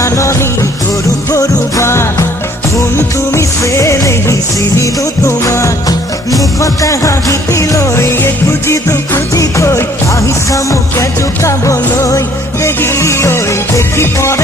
ধাননি সৰু সৰু বা কোন তুমি চেনেহি চিনিলো তোমাক মুখতে হাঁহি লৈ খুজি দুখুজি কৈ আহিছা মোকে জোকাবলৈ দেখি ঐ দেখি পৰা